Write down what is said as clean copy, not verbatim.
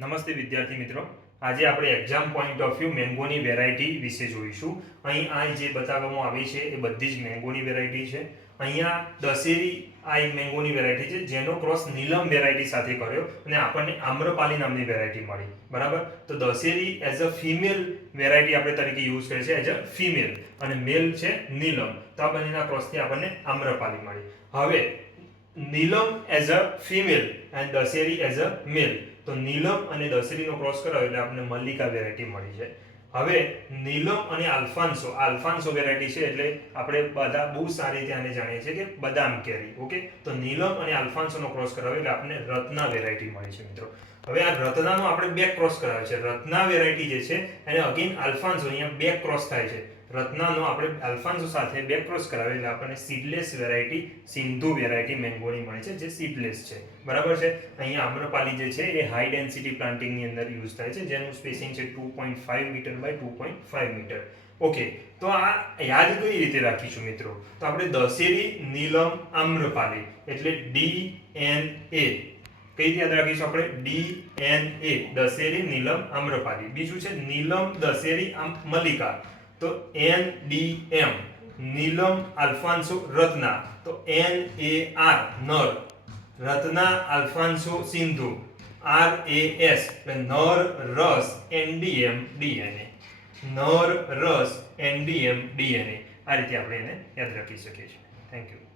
નમસ્તે વિદ્યાર્થી મિત્રો, આજે આપણે એક્ઝામ પોઈન્ટ ઓફ વ્યૂ મેંગોની વેરાયટી વિશે જોઈશું. અહીં આ જે બતાવવામાં આવી છે એ બધી જ મેંગોની વેરાયટી છે. અહીંયા દશેરી આ એક મેંગોની વેરાયટી છે જેનો ક્રોસ નીલમ વેરાયટી સાથે કર્યો અને આપણને આમ્રપાલી નામની વેરાયટી મળી. બરાબર, તો દશેરી એઝ અ ફિમેલ વેરાયટી આપણે તરીકે યુઝ કરીએ છીએ, એઝ અ ફિમેલ, અને મેલ છે નીલમ. તો આ બંનેના ક્રોસથી આપણને આમ્રપાલી મળી. હવે Neelam as a female and Dasheri as a male, તો નીલમ અને દશેરીનો ક્રોસ કરાવ્યો એટલે આપણને મલ્લિકા વેરાયટી મળી છે. હવે નીલમ અને આલ્ફાન્સો વેરાયટી છે એટલે આપણે બધા બહુ સારી રીતે આને જાણીએ છીએ કે બદામ કેરી. ઓકે, તો નીલમ અને આલ્ફાન્સોનો ક્રોસ કરાવ્યો એટલે આપણને રત્ના વેરાયટી મળી છે મિત્રો. હવે આ રત્નાનો આપણે બે ક્રોસ કરાવ્યો છે. રત્ના વેરાયટી જે છે એને અગેન આલ્ફાન્સો, અહીંયા બે ક્રોસ થાય છે. રત્નાનો આપણે આલ્ફાન્સો સાથે બે ક્રોસ કરાવે એટલે આપણને સીડલેસ વેરાયટી, સિંધુ વેરાયટી મેંગોની મળે છે જે સીડલેસ છે. બરાબર છે. અહીંયા આમ્રપાલી જે છે એ હાઈ ડેન્સિટી પ્લાન્ટિંગની અંદર યુઝ થાય છે જેનું સ્પેસિંગ છે 2.5 મીટર બાય 2.5 મીટર. ઓકે, તો આ યાદ કઈ રીતે રાખીશું મિત્રો? તો આપણે દશેરી, નીલમ, આમ્રપાલી એટલે DNA. કઈ રીતે યાદ રાખીશું આપણે? DNA, દશેરી, નીલમ, આમ્રપાલી. બીજું છે નીલમ, દશેરી, મલ્લિકા, તો NDM, નીલમ, આલ્ફાન્સો, રત્ના, તો NAR, નર, રત્ના, આલ્ફાન્સો, સિંધુ, RAS એટલે નર, રસ, NDM, DNA, નર, રસ, NDM, DNA. આ રીતે આપણે એને યાદ રાખી શકીએ છીએ. Thank you.